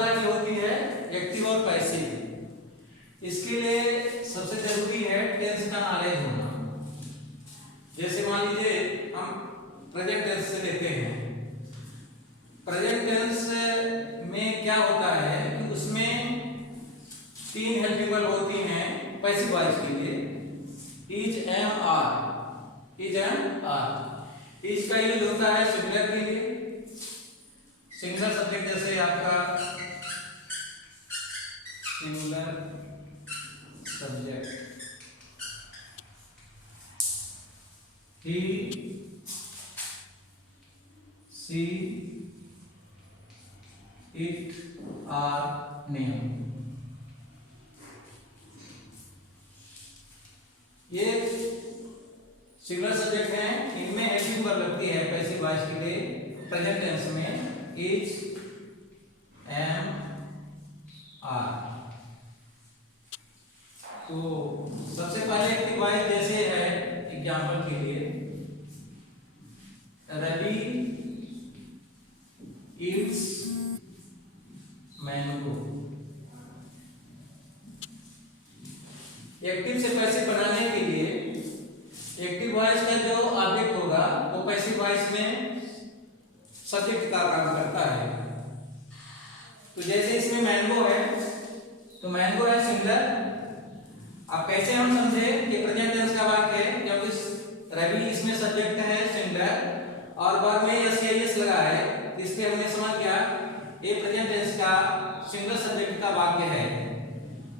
तरह की होती है, एक्टिव और पैसिव। इसके लिए सबसे जरूरी है टेंस का नॉलेज होना। जैसे मान लीजिए हम प्रेजेंट टेंस से लेते हैं। प्रेजेंट टेंस में क्या होता है कि उसमें 3 हेल्पिंग वर्ब होती हैं पैसिव वॉइस के लिए, is, am, are. Is am are. Is का यूज होता है सिंगुलर के लिए, सिंगुलर सब्जेक्ट जैसे आपका singular subject he, she, it, or, name. ये सिंगुलर सब्जेक्ट हैं, इनमें हेल्पिंग वर्ब लगती है पैसिव वॉइस के लिए प्रेजेंट टेंस में, इज, एम, आर। तो सबसे पहले एक्टिव वॉइस जैसे है, एग्जांपल के लिए रवि ईट्स मैंगो। एक्टिव से पैसिव बनाने के लिए एक्टिव वॉइस का जो ऑब्जेक्ट होगा वो पैसिव वॉइस में सब्जेक्ट का काम करता है। तो जैसे इसमें मैंगो है, तो मैंगो है सिंगुलर। अब कैसे हम समझे कि प्रेजेंट टेंस का वाक्य है, क्योंकि रवि इसमें सब्जेक्ट है सिंगुलर और वर्ब में एस या एस लगा है, इसलिए हमने समझ गया ये प्रेजेंट टेंस का सिंगुलर सब्जेक्ट का वाक्य है।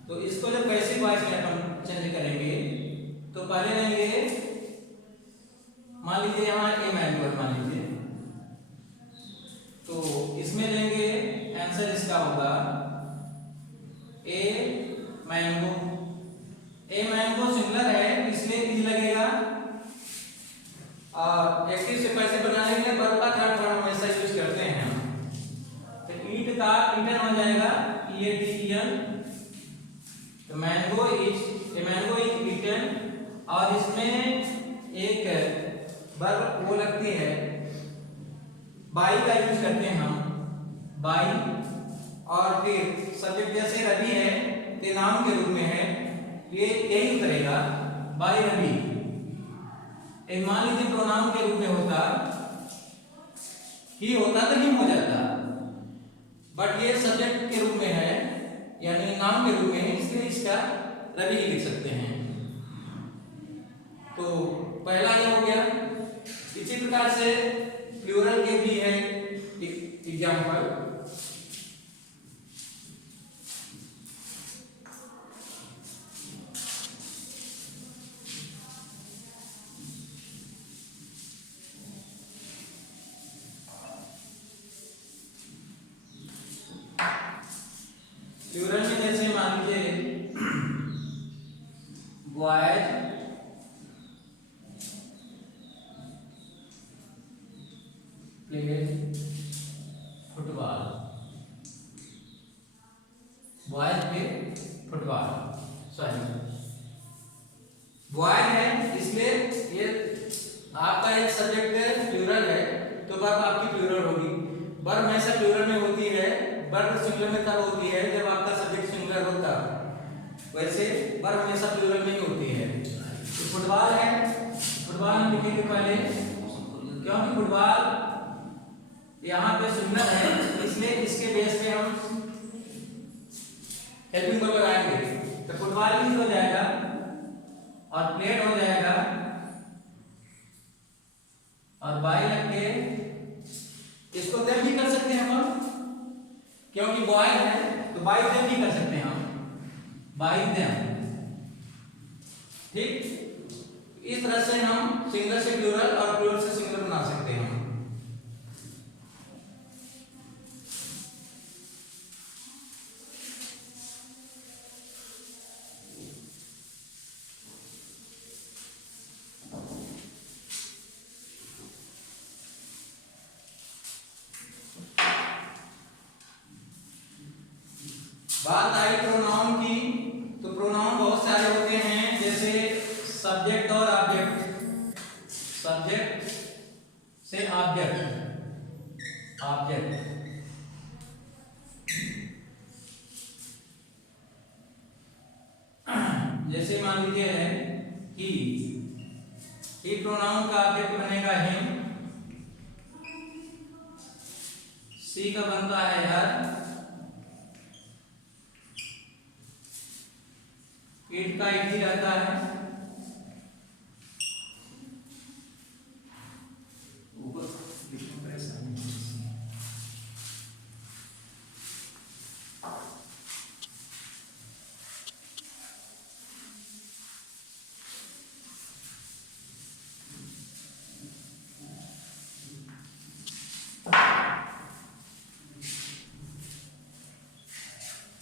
तो इसको जब पैसिव वॉइस में अपन चेंज करेंगे तो पहले लेंगे, मान लीजिए यहाँ ए मैंगो मान लीजिए, तो इसमें लेंगे आंसर इसका होगा a mango. A mango singular है इसलिए इज लगेगा, और एक्टिव से पैसिव बनाने के लिए वर्ब का थर्ड फॉर्म हमेशा यूज करते हैं। तो ईट का ईटन हो जाएगा ईएटीएन, तो mango is, a mango is eaten, और इसमें एक वर्ब वो लगती है बाई का यूज करते हैं हम, बाई। और फिर सब्जेक्ट जैसे रवि है ते नाम के रूप में है, ये यही करेगा बाई रवि। एक मान लीजिए प्रोनाउन के रूप में होता, ही होता तो हिम हो जाता, बट ये सब्जेक्ट के रूप में है यानी नाम के रूप में है, इसलिए इसका रवि ही लिख सकते हैं। तो पहला ये हो गया। इसी प्रकार से प्लूरल के भी है एग्जाम्पल। प्लूरल में जैसे मान लीजिए boys play football, boys play football, sorry boy है इसलिए ये आपका एक सब्जेक्ट प्लूरल है, तो वर्ब आपकी प्लूरल होगी। वर्ब हमेशा प्लूरल में होती है, वर्ब सिंगुलर में तब होती है जब आपका सब्जेक्ट सिंगुलर होता, वैसे वर्ब हमेशा प्लूरल में ही होती है। तो फुटबॉल है, फुटबॉल हम लिखेंगे पहले, क्योंकि फुटबॉल यहाँ पे सिंगुलर है इसलिए इसके बेस पे हम हेल्पिंग वर्ब लगाएंगे। तो फुटबॉल ही हो जाएगा और प्लेट हो जाएगा और बाई लग के इसको देम भी कर सकते हैं हम, क्योंकि बॉय है तो बाई देम भी कर सकते हैं हम, बाई देम। ठीक, इस तरह से हम सिंगुलर से प्लूरल और प्लूरल से सिंगुलर बना सकते हैं। बात आई प्रोनाउन की, तो प्रोनाउन बहुत सारे होते हैं, जैसे सब्जेक्ट और ऑब्जेक्ट, सब्जेक्ट से ऑब्जेक्ट, ऑब्जेक्ट बनेगा हिम, सी का बनता है हर, ईट का ईट ही रहता है,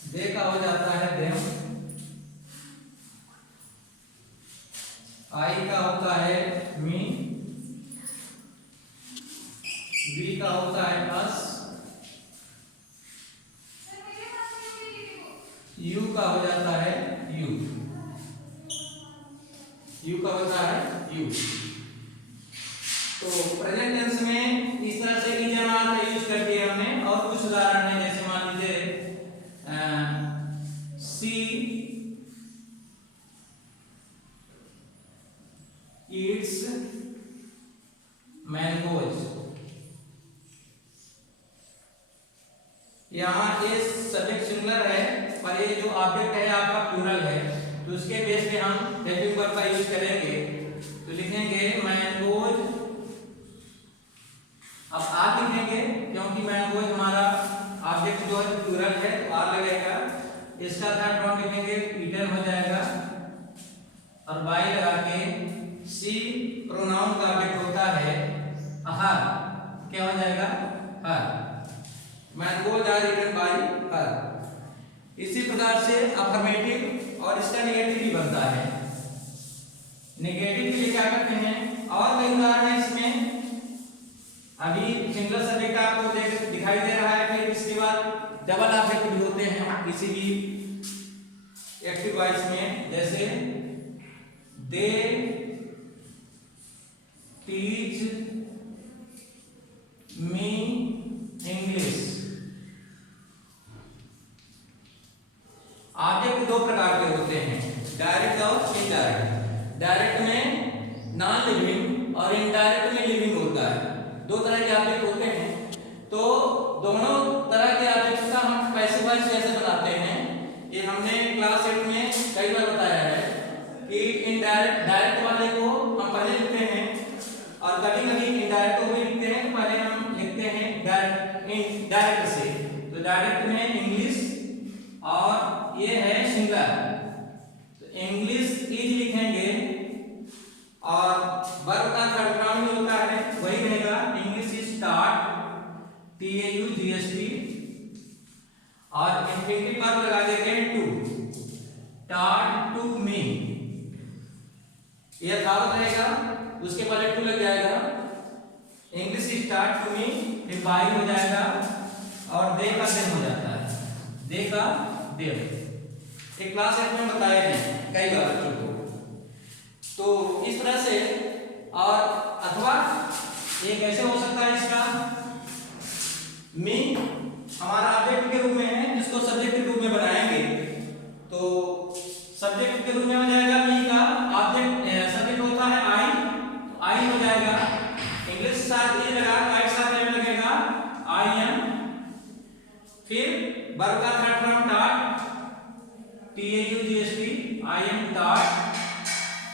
दे का हो जाता है देम, आई का होता है मी, वी का होता है अस, यू का हो जाता है यू, यू का होता है यू। तो प्रेजेंट टेंस में इस तरह से इज एंड आर का यूज कर दिया हमने। और कुछ उदाहरण है, जैसे मान लीजिए सी ईट्स मैंगोज, यहाँ ये सब्जेक्ट सिंगुलर है पर ये जो ऑब्जेक्ट है आपका प्लूरल है, तो उसके बेस पे हम हेल्पिंग वर्ब का यूज करेंगे। तो लिखेंगे मैंगोज, अब आर लिखेंगे क्योंकि मैंगोज हमारा ऑब्जेक्ट जो है प्लूरल है तो आर लगेगा। इसका थर्ड फॉर्म लिखेंगे ईटन हो जाएगा, और बाई लगा के सी प्रोनाउन का ऑब्जेक्ट होता है हर, क्या हो जाएगा her, mangoes are eaten by her. इसी प्रकार से अफर्मेटिव और इसका नेगेटिव भी बनता है। नेगेटिव के लिए क्या करते हैं, और कई उदाहरण है इसमें। अभी सिंगल सब्जेक्ट आपको दिखाई दे रहा है, फिर इसके बाद डबल ऑब्जेक्ट भी होते हैं किसी भी एक्टिव वॉइस में, जैसे they teach me English. Object दो प्रकार के होते हैं, डायरेक्ट और इनडायरेक्ट। डायरेक्ट में नॉन लिविंग और इनडायरेक्ट में लिविंग होता है, दो तरह के ऑब्जेक्ट होते हैं। तो दोनों तरह के ऑब्जेक्ट का हम पैसिव वॉइस कैसे बनाते हैं, ये हमने क्लास 8 में कई बार बताया है कि इनडायरेक्ट डायरेक्ट वाले को हम पहले लिखते हैं, और कभी कभी इनडायरेक्ट को भी लिखते हैं, तो पहले हम लिखते हैं डायरेक्ट से। तो डायरेक्ट में इंग्लिश, और ये है सिंगुलर, तो इंग्लिश इज लिखेंगे, और वर्ब का थर्ड फॉर्म भी होता है वही रहेगा, इंग्लिश इज टॉट, TAUGHT, और इंफिनिटिव वर्ब लगा देते हैं टू, टॉट टू मी। ये था रहेगा, उसके पहले टू लग जाएगा, English is taught to me, फिर बाई हो जाएगा, और दे का देम हो जाता है, दे का देम। एक क्लास 8 में बताए हैं कई बार बच्चों को। तो इस तरह से, और अथवा ये कैसे हो सकता है, इसका मी हमारा ऑब्जेक्ट के रूप में है, जिसको सब्जेक्ट के रूप में बनाएंगे, तो सब्जेक्ट के रूप में हो जाएगा मी का, ऑब्जेक्ट सब्जेक्ट होता है आई, तो आई हो जाएगा, इंग्लिश साथ ये लगा, आई साथ एम लगेगा, आई एम, फिर वर्ब का third form taught, TAUGHT, I am taught,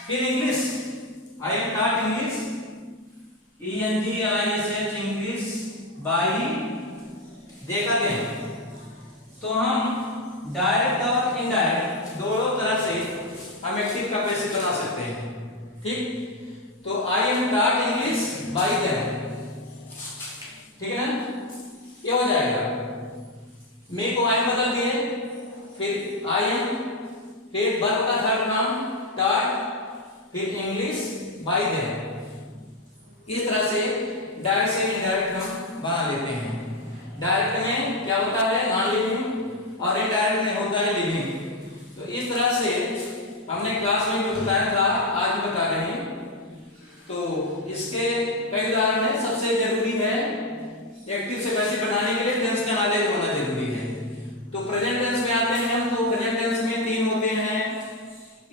फिर English, I am taught English, ENGLISH English, by they का देम। तो हम डायरेक्ट और इनडायरेक्ट दोनों तरह से हम एक्टिव का पैसे बना सकते हैं, ठीक। तो आई am taught English by them, ठीक है ना, ये हो जाएगा। मी को आई बदल दिए, फिर आई एम, फिर वर्ब का थर्ड फॉर्म टॉट, फिर इंग्लिश बाई देम। इस तरह से डायरेक्ट से इनडायरेक्ट हम बना लेते हैं। डायरेक्ट में क्या होता है, नॉन लिविंग, और इनडायरेक्ट में होता है लिविंग। तो इस तरह से हमने क्लास में जो बताया था आज भी बता रहे हैं। तो इसके कई उदाहरण है। सबसे जरूरी है एक्टिव से पैसिव बनाने के लिए टेंस का नॉलेज होना जरूरी है। तो प्रेजेंट टेंस में आते हैं हम, तो प्रेजेंट टेंस में तीन होते हैं,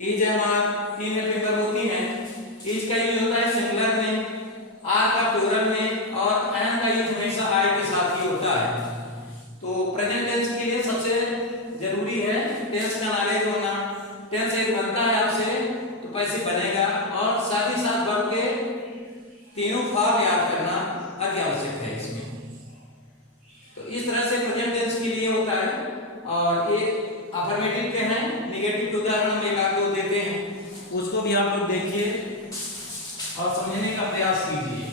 इज एंड आर, तीन हेल्पिंग वर्ब होती हैं। इज का यूज होता है सिंगुलर में, से बनेगा और साथ ही साथ वर्ब के तीनों फॉर्म याद करना अति आवश्यक है इसमें। तो इस तरह से प्रेजेंट टेंस के लिए होता है। और एक अफर्मेटिव के हैं, नेगेटिव के उदाहरण हम एक आपको देते हैं, उसको भी आप लोग देखिए और समझने का प्रयास कीजिए।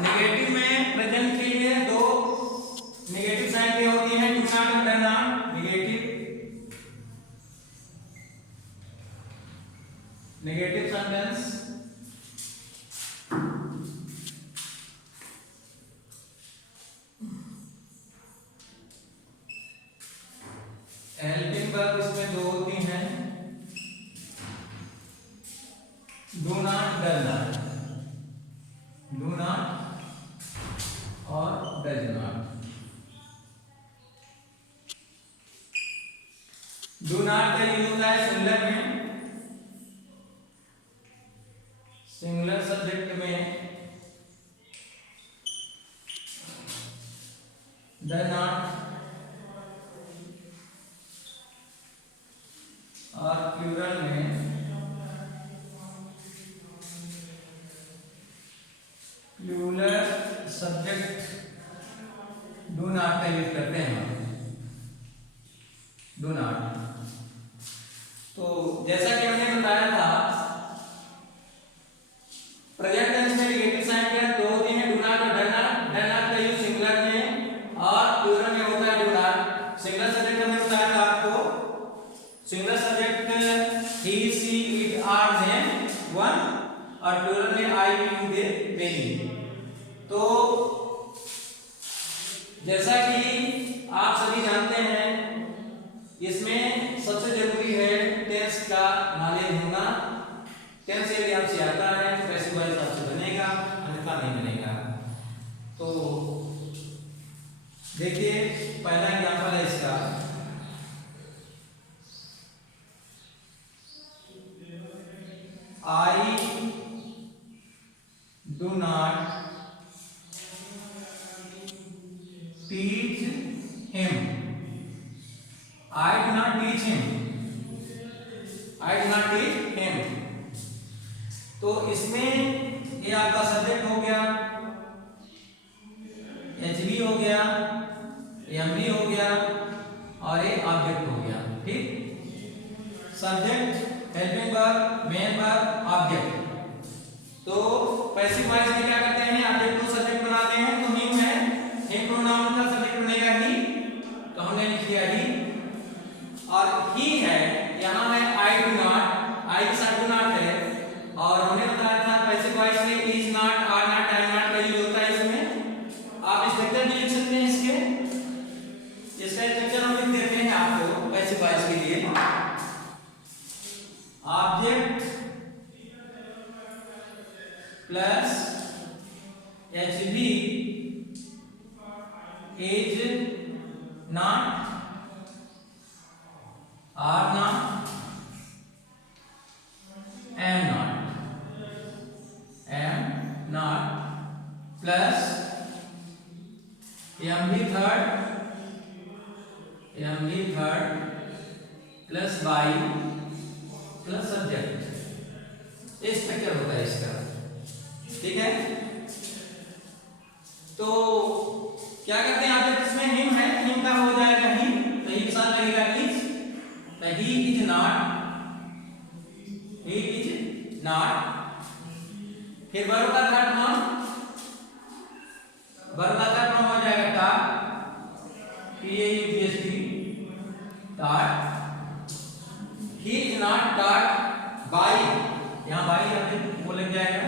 नेगेटिव में प्रेजेंट के लिए दो नेगेटिव साइन पे होती है, डू नॉट और done not. Negative sentence helping verb इसमें दो होती हैं, do not does not, do not और डज नॉट। डू नॉट का यूज होता है सिंगुलर में, सिंगुलर सब्जेक्ट में, डज नॉट और प्लूरल में प्लूरल सब्जेक्ट डू नॉट का यूज करते हैं हम, डू नॉट। तो जैसा कि हमने बताया था, प्रेजेंट टेंस में नेगेटिव साइन के दो होते हैं, डू नॉट और डन नॉट। डन नॉट का यूज सिंगुलर में और प्लूरल में होता है डू नॉट। सिंगुलर सब्जेक्ट हमने बताया था आपको, singular subject he she it or them one और प्लूरल में आई यू दे मेनी। तो जैसा कि आप सभी जानते हैं, इसमें सबसे जरूरी है टेंस का नॉलेज होना। टेंस यदि आपसे आता है तो पैसिव वॉइस आपसे बनेगा, अन्यथा नहीं बनेगा। तो देखिए पहला एग्जांपल है इसका, I do not teach him, I do not teach him, I do not teach him। तो इसमें ये आपका सब्जेक्ट हो गया, एचबी हो गया, एमबी हो गया और ये ऑब्जेक्ट हो गया। ठीक, subject, helping verb, main verb, object. तो पैसिव वॉइस में क्या करते हैं, ऑब्जेक्ट को सब्जेक्ट बनाते हैं। तो हिम है, हिम प्रोनाउन का सब्जेक्ट बनेगा ही, तो हमने लिख दिया ही। और ही है, यहाँ है आई डू नॉट, आई के साथ डू नॉट है। और हमने बताया था पैसिव वॉइस में is not, are not, am not का यूज होता है इसमें। आप स्ट्रक्चर भी लिख सकते हैं इसके, इसका स्ट्रक्चर हम लिख देते हैं आपको पैसिव वॉइस के लिए। Object plus HB is not, are not, am not plus mb third plus by plus subject। इस स्ट्रक्चर होता है इसका, ठीक है। तो क्या करते हैं, ऑब्जेक्ट इसमें हिम है, हिम का हो जाएगा ही, तो ही के साथ लगेगा इज, तो ही is not, he is not. फिर वर्ब का थर्ड फॉर्म, वर्ब का थर्ड फॉर्म हो जाएगा talk, T-A-U-G-H-T, talk. He is not talk bye, यहाँ बाय ऑब्जेक्ट वो लग जाएगा,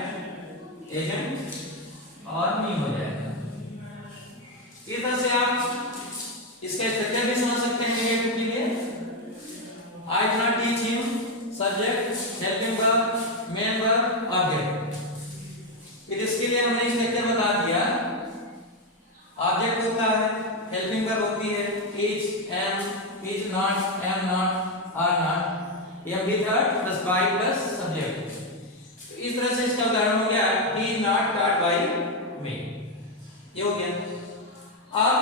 एजेंट और मी हो जाएगा। इस तरह से आप इसका स्ट्रक्चर भी समझ सकते हैं नेगेटिव के लिए। I do not teach him, subject, helping verb, main verb, object. फिर इसके लिए हमने स्ट्रक्चर बता दिया। ऑब्जेक्ट होता है, हेल्पिंग वर्ब होती है is, am, is not, am V third plus by plus subject. तो इस तरह से इसका उदाहरण हो गया he is not taught by me, ये हो गया। अब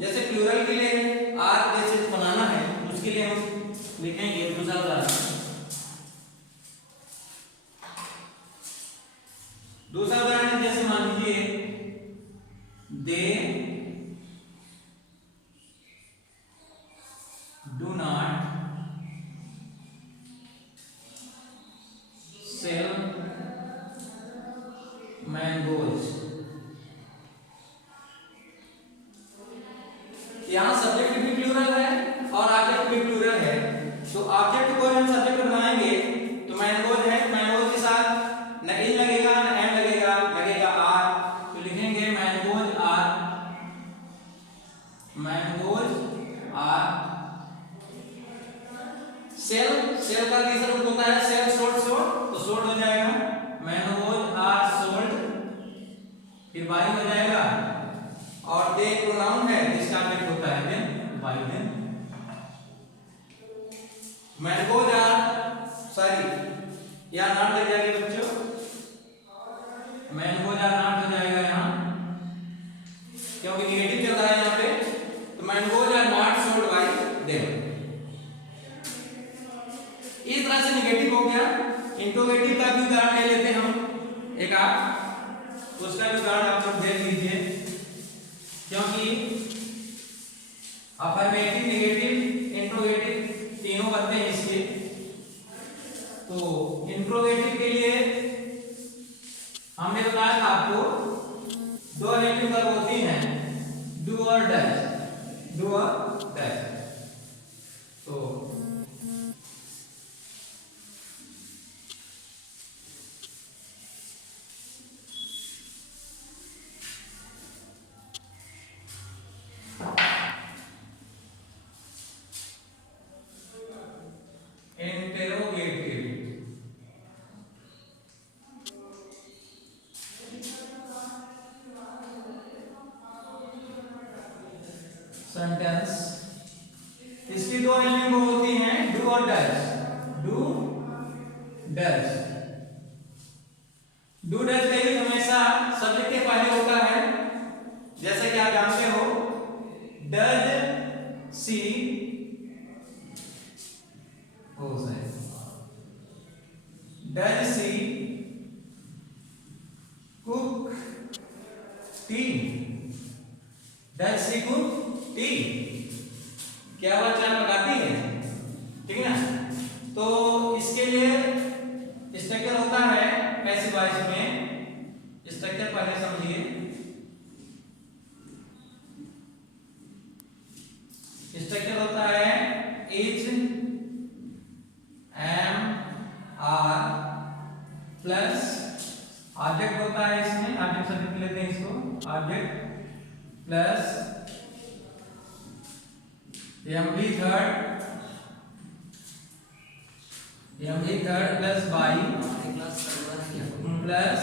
जैसे प्लूरल के लिए आर जैसे बनाना है उसके लिए हम लिखेंगे दूसरा उदाहरण। दूसरा उदाहरण जैसे मान लीजिए they do not sell mangoes. यहां सब्जेक्ट भी प्लूरल है और ऑब्जेक्ट भी प्लूरल है, तो ऑब्जेक्ट को हम सब्जेक्ट बनाएंगे तो मैंगोज है, मैंगोज के साथ न इन लगेगा न एम लगेगा, लगेगा आर, तो लिखेंगे mangoes are, mangoes are sell, sell का तीसरा रूप होता है सेल सोल्ड, सोल्ड तो सोल्ड हो जाएगा मैंगोज आर सोल्ड, फिर बाई हो जाएगा और दे प्रोनाउन है इसका ऑब्जेक्ट होता है then by then. Mangoes are sorry या नॉट लग जाएगी बच्चों, मैंगोज आर नॉट हो जाएगा यहाँ क्योंकि निगेटिव चल रहा है यहाँ पे, तो mangoes are not sold by them. इस तरह से निगेटिव हो गया। इंट्रोगेटिव का भी उदाहरण ले लेते हैं हम एक आप, उसका भी उदाहरण आप लोग देख लीजिए क्योंकि अफर्मेटिव नेगेटिव इंट्रोगेटिव तीनों बनते हैं इसके। तो इंट्रोगेटिव के लिए हमने बताया था आपको दो नेगेटिव वर्ब होती हैं डू और डज, डू और डज। तो सेंटेंस इसकी दो हेल्पिंग वर्ब होती हैं डू और does, do does. Do does का यूज हमेशा सब्जेक्ट के पहले होता है, जैसे कि आप जानते हो does she does she cook T, does she cook T, क्या वह चाय पकाती है, ठीक है ना। तो इसके लिए स्ट्रक्चर होता है पैसिव वॉइस में, स्ट्रक्चर पहले समझिए। स्ट्रक्चर होता है is am are plus object होता है इसमें, ऑब्जेक्ट सब्जेक्ट लेते हैं इसको, object plus am V third plus by plus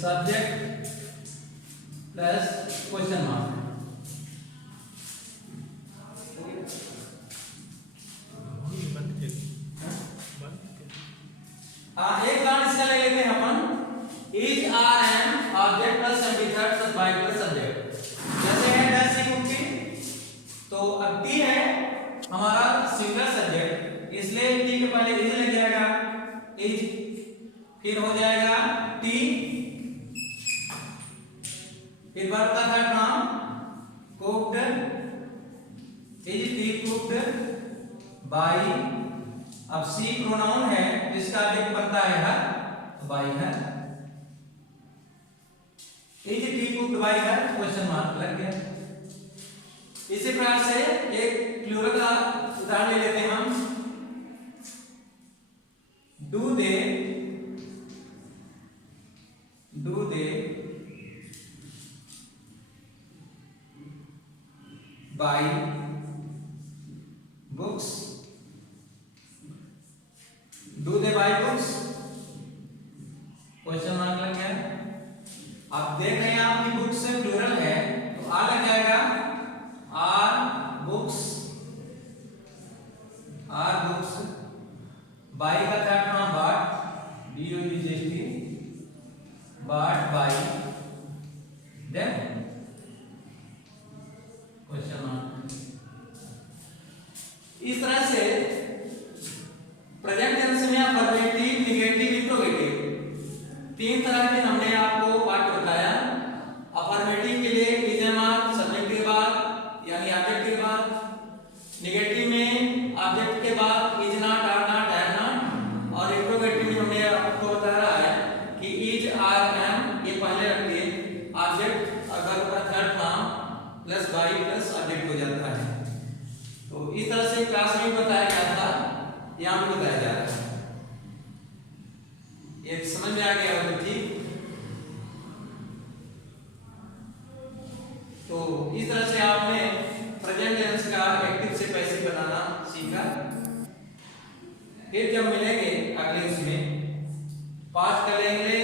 subject plus question mark. एक उदाहरण इसका ले लेते हैं अपन, is are am object plus am V third plus by plus subject. जैसे है डज सी कुक टी, तो अब टी है हमारा सिंगुलर सब्जेक्ट, इसलिए टी के पहले इज लग जाएगा इज, फिर हो जाएगा टी, फिर वर्ब का third form cooked, is T cooked by. अब सी प्रोनाउन है इसका ऑब्जेक्ट बनता है हर, तो by her, is T cooked by her, question mark लग गया। इसी प्रकार से एक प्लूरल का उदाहरण ले लेते हैं हम, do they by books, do they by books, question mark लग गया। आप देख रहे हैं आपकी बुक्स प्लूरल है तो आ लग जाएगा are bought by them? Question mark. इस तरह से प्रेजेंट टेंस में अफर्मेटिव, निगेटिव, इंट्रोगेटिव तीन तरह के हमने आपको पाठ बताया। अफर्मेटिव के लिए इज ए मार्क सब्जेक्ट के बाद यानी ऑब्जेक्ट के बाद, निगेटिव में ऑब्जेक्ट के बाद is not, are not, am not, और इंट्रोगेटिव में हमने आपको बताया है कि इज, आर, एम ये पहले रखिए, ऑब्जेक्ट अगर का third form plus by plus object हो जाता है। तो इस तरह से क्लास में बताया गया था, यहाँ भी बताया जा रहा है। ये समझ में आ गया हो तो ठीक। तो इस तरह से आपने प्रेजेंट टेंस का एक्टिव से पैसिव बनाना सीखा। फिर जब मिलेंगे अगले उसमें पाठ करेंगे